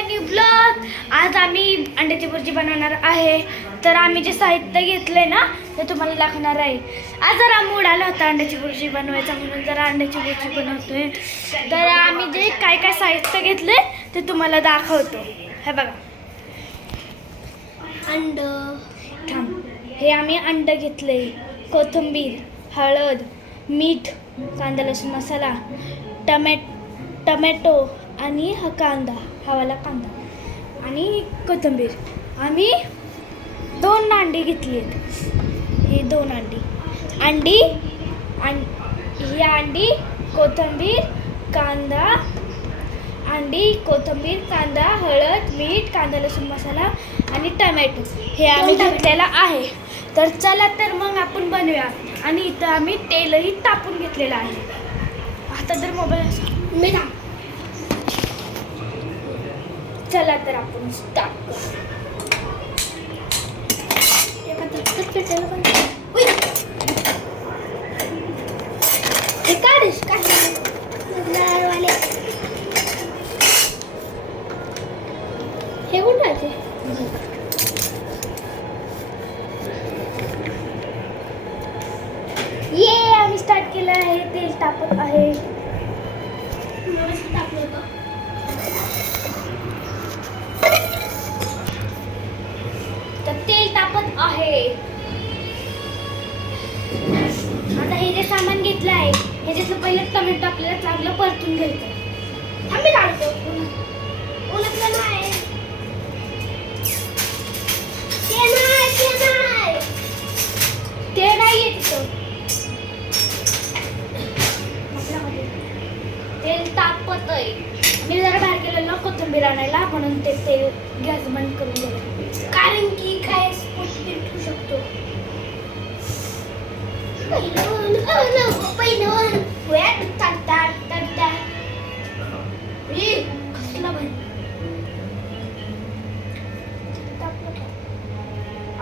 माय new blog. आज आम्ही अंड्याची भुर्जी बनवणार आहे. तर आम्ही जे साहित्य घेतले ना ते तुम्हाला दाखवणार आहे. आज जरा मूड आला होता अंड्याची भुर्जी बनवायचा म्हणून जरा अंड्याची भुर्जी बनवतोय. तर आम्ही जे काय काय साहित्य घेतले ते तुम्हाला दाखवतो. हे बघा अंड. हे आम्ही अंड घेतले, कोथिंबीर, हळद, मीठ, कांदा लसूण मसाला, टमॅटो आणि हा कांदा, हवाला कांदा आणि कोथिंबीर. आम्ही 2 अंडी घेतली आहेत. ही 2 अंडी ही अंडी, कोथिंबीर, कांदा, अंडी, कोथिंबीर, कांदा, हळद, मीठ, कांदा लसूण मसाला आणि टमॅटो हे आम्ही घेतलेला आहे. तर चला तर मग आपण बनवूया. आणि इथं आम्ही तेलही तापून घेतलेलं आहे. आता तर मोबाईल मी चला तर आपण स्टार्ट करू. हे कुठायचे ये आम्ही स्टार्ट केलं आहे. तेल तापत आहे. तर तेल तापत आहे. आता हे जे सामान घेतलं आहे ह्याच्यातलं पहिलं टोमॅटो आपल्याला चांगलं परतून घ्यायचं. आम्ही काढतो उलटलं नाही. ते नाही येत. तेल तापत आहे. मी जरा बाहेर गेलेलो कोथिंबीर आणायला म्हणून ते तेल गॅस बंद करून गेलं. कारण की काय स्फोट ठेवू शकतो.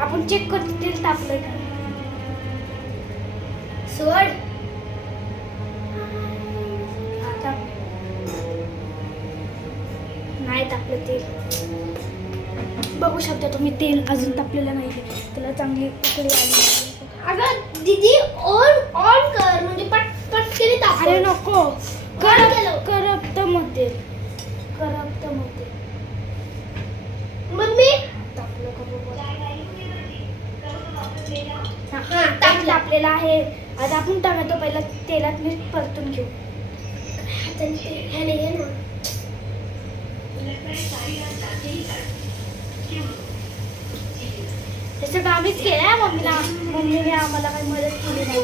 आपण चेक करतो तेल तापलंय का. सोड. नाही तापलं तेल. बघू शकता तुम्ही तेल अजून तापलेलं नाही. त्याला चांगली उकळी आली. अगं दीदी ऑन कर म्हणजे पटकन ताप. अरे नको करपत मध्ये मम्मी तापलं का बघू. हा तापलं आपल्याला आहे. आता आपण टोमॅटो पहिला तेलात मीठ परतून घेऊ. तसं आम्हीच केलं. मम्मीने आम्हाला काही मदत केली नाही.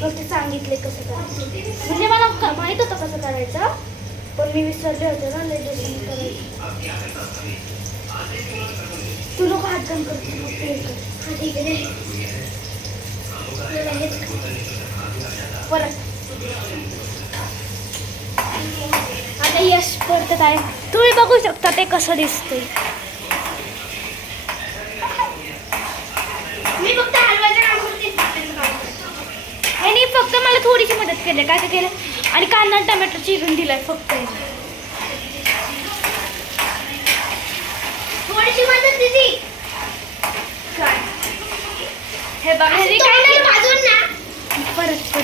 फक्त सांगितले कसं करायचं. म्हणजे मला माहित होतं कसं करायचं पण मी विसरले होते ना. लय दिवसांनी करायचं. तू लोक हात काम करतो. हा ठीक आहे. परत आता यश परतत आहे. तुम्ही बघू शकता ते कसं दिसतंय. मी फक्त हलवायचं काम करते. फक्त मला थोडीशी मदत केली. काय केलं आणि कांदा टमॅटो चिरून दिलाय फक्त. थोडीशी मदत दिली. काय हे बघा हे काय भाजून ना. परत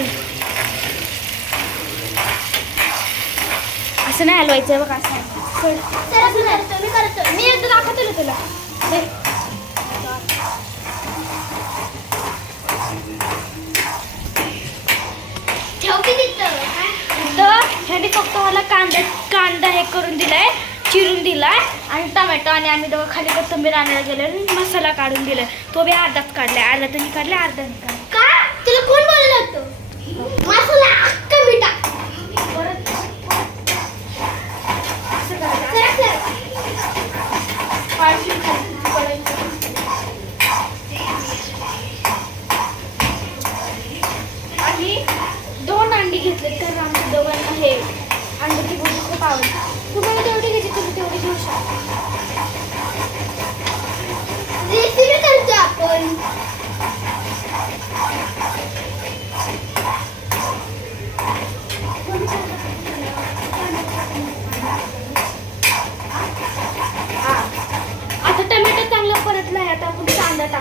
असं नाही हलवायचं बघा. असं मी करतो. मी एकदा दाखवतो ना तुला. ह्याने फक्त मला कांदा हे करून दिलाय, चिरून दिलाय आणि टमॅटो आणि आम्ही दोघं खाली कोथिंबीर आणायला गेलो आणि मसाला काढून दिलाय. तो बी अर्धाच काढलाय. अर्धा त्यांनी काढले अर्धा काढले. का तुला कोण बोललं होतं मसाला अख्खा मिठा परत असं करायचं. आणि 2 अंडी घेतले तर आमच्या दोघांना हे अंड्याची भुर्जी खूप आवडते. तुम्हाला तेवढी घ्यायची तुम्ही तेवढी घेऊ शकता. रेसिपी करतो आपण.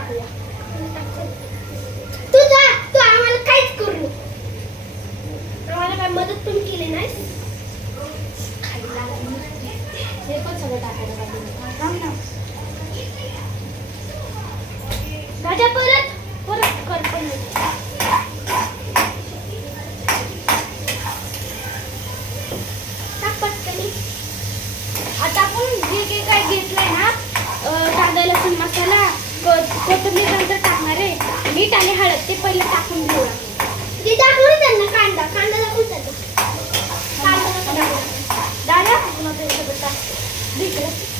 टाकूया. तू जा, तू आम्हाला काहीच करू नको. आम्हाला काय मदत पण केली नाही. हे पण सगळं टाकायला पाहिजे. राजा परत कर पण आता आपण जे काय घेतलंय ना, कांदा लसूण मसाला, कोथिंबीर नंतर टाकणार आहे. मीठ आणि हळद ते पहिले टाकून घेऊया. ते टाकून त्यांना कांदा टाकून त्यांना दादा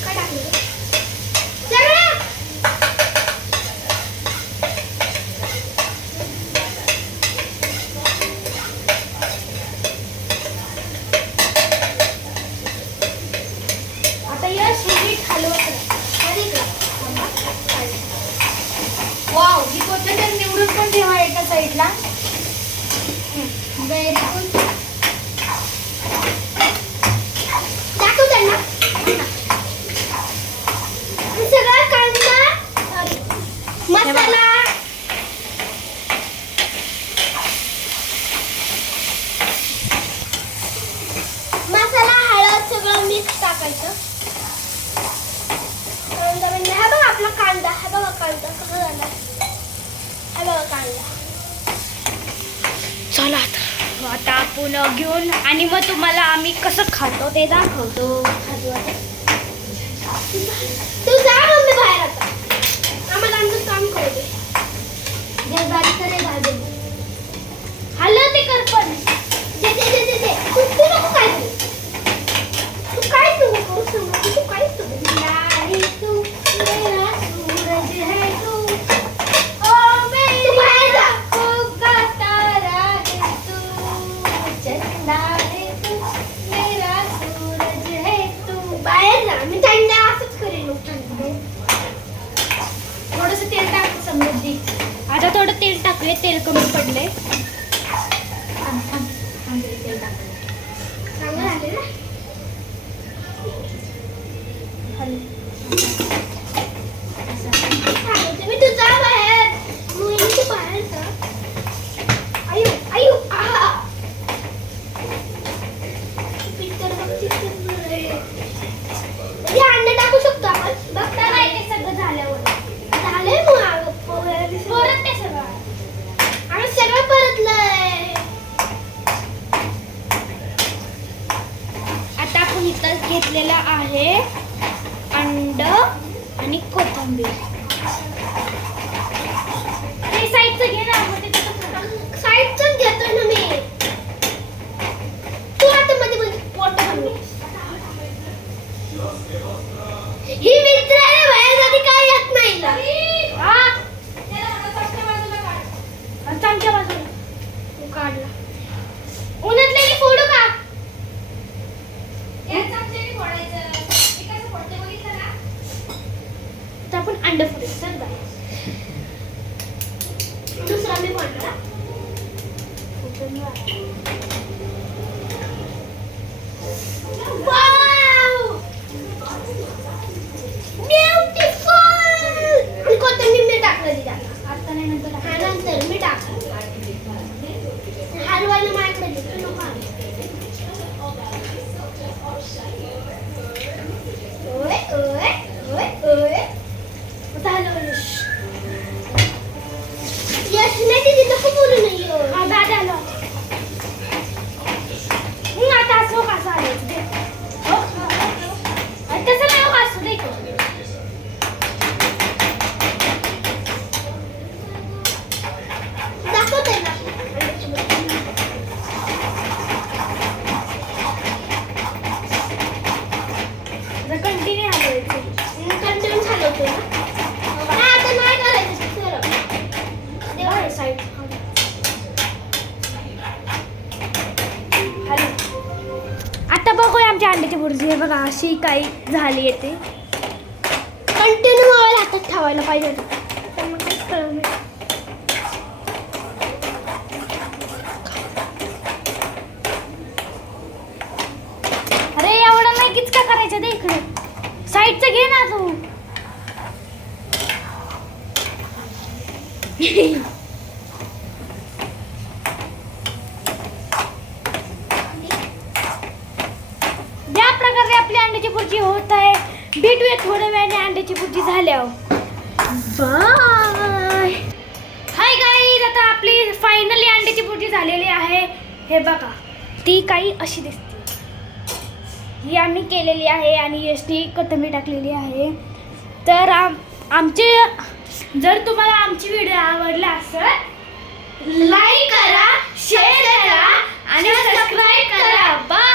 काय टाकलं वाव, ही कोथिंबीर निवडून पण ठेवा एका साईडला. Very good. दाखव त्यांना सगळा कांदा मसाला हळद सगळं मिक्स टाकायचं. हा बघा आपला कांदा, हा बघा कांदा कसा झाला, हा बघा कांदा. चला आता आपण घेऊन आणि मग तुम्हाला आम्ही कसं खातो ते दाखवतो. तू जा मम्मी बाहेर, आता आम्हाला आमचं काम करू दे. गॅस बारीक करे भाजी हल्लं ते कर पण दे दे दे दे दे. तू नको काय तू काय तू काय तू नाही तू मेरा सूरज है तू ओ मेरी बाहेर जा. का तारा है तू चंदा है तू मेरा सूरज है तू. बाहेर जा. मी थंड असंच करेन. थोडंसं तेल टाक समृद्धी. आता थोडं तेल टाकूया, तेल कमी पडले. तेल टाकलं चांगलं झाले ना. तुम्ही तू जा बाहेर. तू बाहेर जा. आयु आयु अंडे टाकू शकतो आपण. बघता काय ते सगळं झाल्यावर झालंय. मग परत ते सगळं आम्ही सगळं परतलंय. आता आपण इथं घेतलेलं आहे अंड आणि कोथिंबीर. ते साईडचं घे ना. साईडचं घेतोय ना मी. तू आता मध्ये मध्ये पोट भरली. ही मित्राने बाहेर जाती काय येत नाही ना. चमच्या बाजूला तू काढला. उन्हातले फोडू का? आपण अंड फोडायचं. चल बाय. दुसरा मी फोडला. Wow beautiful. आणि कोथिंबीर मी टाकलं तिला. आता नाही नंतर नंतर मी टाकलं. हलवायला माझ्याकडे देतो नको. ओय ओय ओय ओय. यश नाही ते नको बोलू नाही. हा दादा आता असं कसं आलं तसं नाही असू दे. दाखवते ना कंटिन्यू हलवायचं. कंटिन्यू हलवतो ना. आता नाही करायचं. देवा साईड आता बघूया आमच्या अंड्याची बुर्जी. बघा अशी काही झाली येते. कंटिन्यू हातात ठेवायला पाहिजे. अरे एवढं नाही किच का करायचं ते. इकडे साईडचं घे ना तू. ज्या प्रकारे आपली अंड्याची भुर्जी होत आहे, भेटूया थोड्या वेळाने अंड्याची भुर्जी झाल्यावर. बाय. हाय गाईज, आता आपली फायनली अंड्याची भुर्जी झालेली आहे. हे बघा, ती काही अशी दिसते. ही आम्ही केलेली आहे आणि यशनी कोथिंबीर टाकलेली आहे. तर आमचे जर तुम्हाला आमची व्हिडिओ आवडला असेल, लाईक करा, शेअर करा आणि सबस्क्राईब करा. बाय.